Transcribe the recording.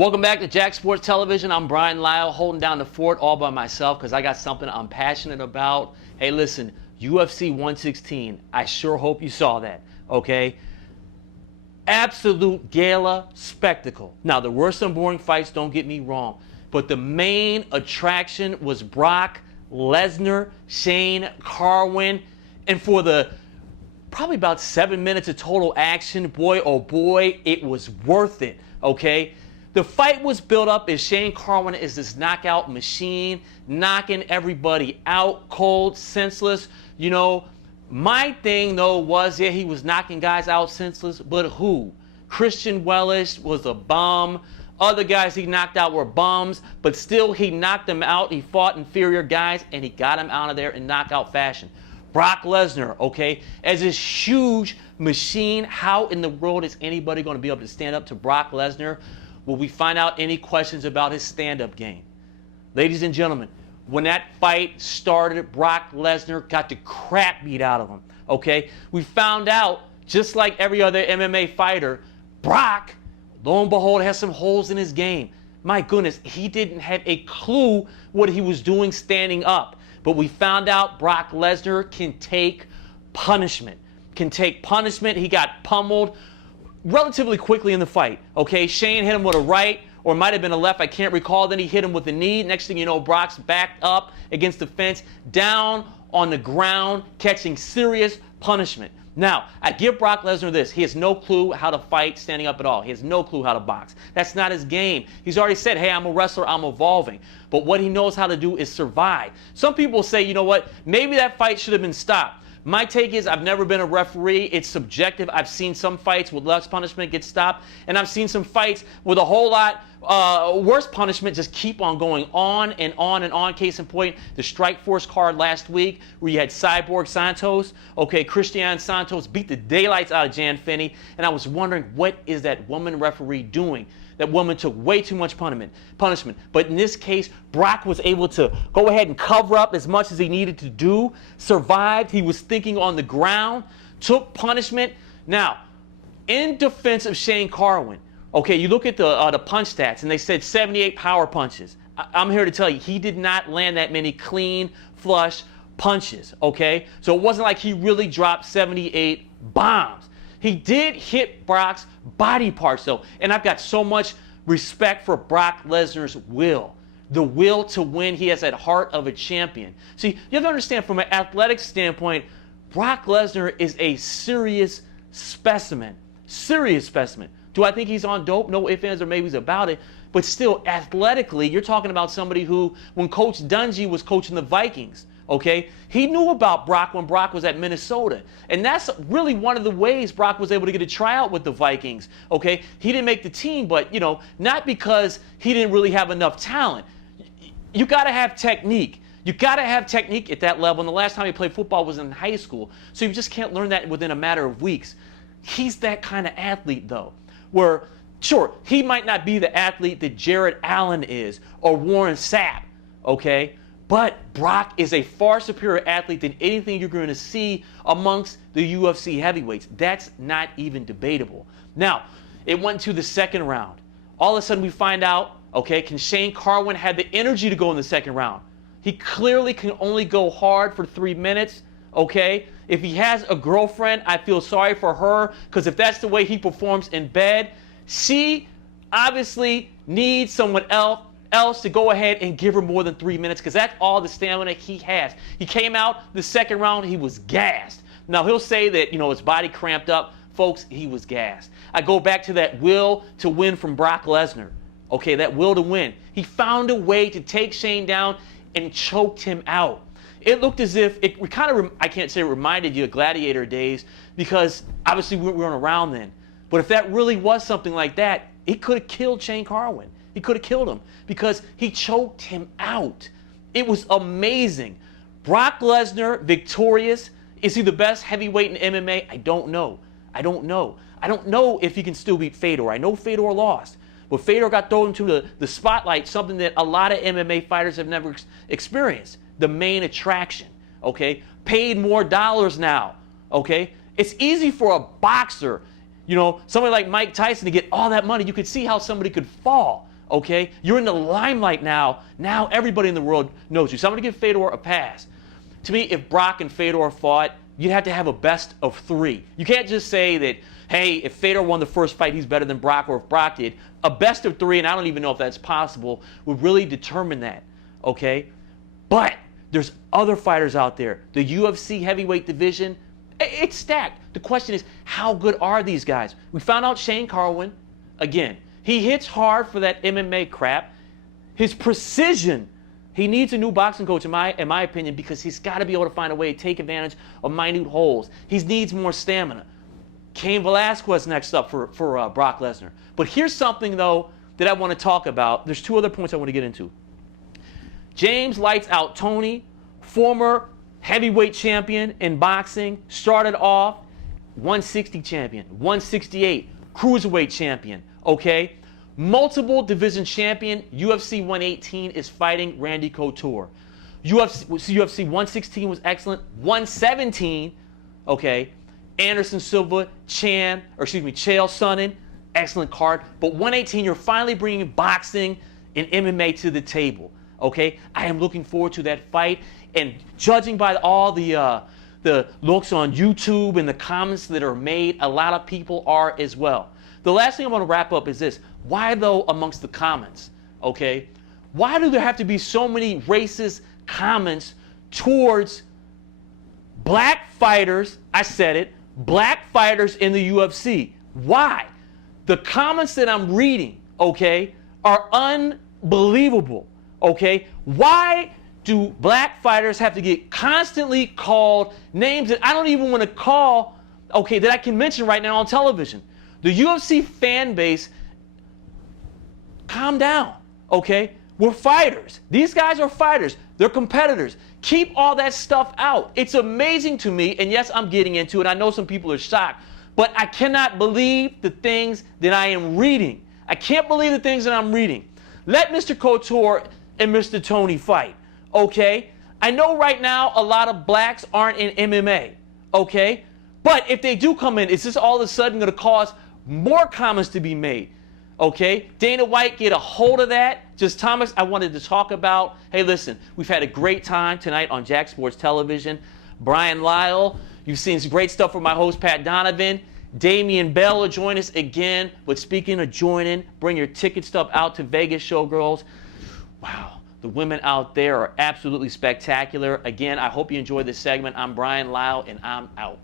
Welcome back to Jack Sports Television. I'm Brian Lyle, holding down the fort all by myself because I got something I'm passionate about. Hey, listen, UFC 116. I sure hope you saw that, okay? Absolute gala spectacle. Now, there were some boring fights, don't get me wrong, but the main attraction was Brock Lesnar, Shane Carwin, and for the probably about 7 minutes of total action, boy, oh boy, it was worth it, okay? The fight was built up as Shane Carwin is this knockout machine, knocking everybody out cold, senseless. You know, my thing, though, was, yeah, he was knocking guys out senseless, but who? Christian Wellish was a bum. Other guys he knocked out were bums, but still he knocked them out. He fought inferior guys, and he got them out of there in knockout fashion. Brock Lesnar, okay, as this huge machine, how in the world is anybody going to be able to stand up to Brock Lesnar? Will we find out any questions about his stand-up game? Ladies and gentlemen, when that fight started, Brock Lesnar got the crap beat out of him, okay? We found out, just like every other MMA fighter, Brock, lo and behold, has some holes in his game. My goodness, he didn't have a clue what he was doing standing up. But we found out Brock Lesnar can take punishment. He got pummeled relatively quickly in the fight, okay? Shane hit him with a right, or it might have been a left, I can't recall. Then he hit him with a knee. Next thing you know, Brock's backed up against the fence, down on the ground, catching serious punishment. Now, I give Brock Lesnar this. He has no clue how to fight standing up at all. He has no clue how to box. That's not his game. He's already said, hey, I'm a wrestler, I'm evolving. But what he knows how to do is survive. Some people say, you know what, maybe that fight should have been stopped. My take is I've never been a referee. It's subjective. I've seen some fights with less punishment get stopped, and I've seen some fights with a whole lot worse punishment just keep on going on and on and on. Case in point, the Strikeforce card last week where you had Cyborg Santos. Okay, Christian Santos beat the daylights out of Jan Finney, and I was wondering, what is that woman referee doing? That woman took way too much punishment. But in this case, Brock was able to go ahead and cover up as much as he needed to do, survived. He was thinking on the ground, took punishment. Now, in defense of Shane Carwin, okay, you look at the punch stats, and they said 78 power punches. I'm here to tell you, he did not land that many clean, flush punches, okay? So it wasn't like he really dropped 78 bombs. He did hit Brock's body parts, though, and I've got so much respect for Brock Lesnar's will. The will to win. He has that heart of a champion. See, you have to understand, from an athletic standpoint, Brock Lesnar is a serious specimen. Serious specimen. Do I think he's on dope? No ifs, ands, or maybes about it. But still, athletically, you're talking about somebody who, when Coach Dungy was coaching the Vikings, okay, he knew about Brock when Brock was at Minnesota. And that's really one of the ways Brock was able to get a tryout with the Vikings, okay? He didn't make the team, but, you know, not because he didn't really have enough talent. You got to have technique. You got to have technique at that level. And the last time he played football was in high school. So you just can't learn that within a matter of weeks. He's that kind of athlete, though, where, sure, he might not be the athlete that Jared Allen is or Warren Sapp, okay? But Brock is a far superior athlete than anything you're going to see amongst the UFC heavyweights. That's not even debatable. Now, it went to the second round. All of a sudden we find out, okay, can Shane Carwin have the energy to go in the second round? He clearly can only go hard for 3 minutes, okay? If he has a girlfriend, I feel sorry for her, because if that's the way he performs in bed, she obviously needs someone else to go ahead and give her more than 3 minutes, because that's all the stamina he has. He came out the second round, he was gassed. Now, he'll say that, you know, his body cramped up. Folks, he was gassed. I go back to that will to win from Brock Lesnar. Okay, that will to win. He found a way to take Shane down and choked him out. It looked as if, it kind of, I can't say it reminded you of Gladiator days, because obviously we weren't around then. But if that really was something like that, it could have killed Shane Carwin. He could have killed him because he choked him out. It was amazing. Brock Lesnar, victorious. Is he the best heavyweight in MMA? I don't know. I don't know if he can still beat Fedor. I know Fedor lost. But Fedor got thrown into the spotlight, something that a lot of MMA fighters have never experienced. The main attraction, okay? Paid more dollars now, okay? It's easy for a boxer, you know, somebody like Mike Tyson to get all that money. You could see how somebody could fall. Okay? You're in the limelight now. Now everybody in the world knows you. So I'm going to give Fedor a pass. To me, if Brock and Fedor fought, you'd have to have a best of 3. You can't just say that, hey, if Fedor won the first fight, he's better than Brock, or if Brock did. A best of 3, and I don't even know if that's possible, would really determine that, okay? But there's other fighters out there. The UFC heavyweight division, it's stacked. The question is, how good are these guys? We found out Shane Carwin, again, he hits hard for that MMA crap. His precision, he needs a new boxing coach, in my opinion, because he's got to be able to find a way to take advantage of minute holes. He needs more stamina. Cain Velasquez next up for Brock Lesnar. But here's something, though, that I want to talk about. There's 2 other points I want to get into. James Lights Out Toney, former heavyweight champion in boxing, started off 160 champion, 168, cruiserweight champion, okay? Multiple division champion, UFC 118 is fighting Randy Couture. UFC 116 was excellent. 117, okay, Anderson Silva, Chael Sonnen, excellent card. But 118, you're finally bringing boxing and MMA to the table, okay? I am looking forward to that fight. And judging by all the looks on YouTube and the comments that are made, a lot of people are as well. The last thing I want to wrap up is this. Why, though, amongst the comments, okay? Why do there have to be so many racist comments towards black fighters, I said it, black fighters in the UFC? Why? The comments that I'm reading, okay, are unbelievable, okay? Why do black fighters have to get constantly called names that I don't even want to call, okay, that I can mention right now on television? The UFC fan base, calm down, okay? We're fighters. These guys are fighters. They're competitors. Keep all that stuff out. It's amazing to me, and yes, I'm getting into it. I know some people are shocked, but I cannot believe the things that I am reading. I can't believe the things that I'm reading. Let Mr. Couture and Mr. Toney fight, okay? I know right now a lot of blacks aren't in MMA, okay? But if they do come in, is this all of a sudden going to cause more comments to be made? Okay, Dana White, get a hold of that. Just Thomas, I wanted to talk about, hey, listen, we've had a great time tonight on Jack Sports Television. Brian Lyle, you've seen some great stuff from my host, Pat Donovan. Damian Bell will join us again. But speaking of joining, bring your ticket stuff out to Vegas, Showgirls. Wow, the women out there are absolutely spectacular. Again, I hope you enjoyed this segment. I'm Brian Lyle, and I'm out.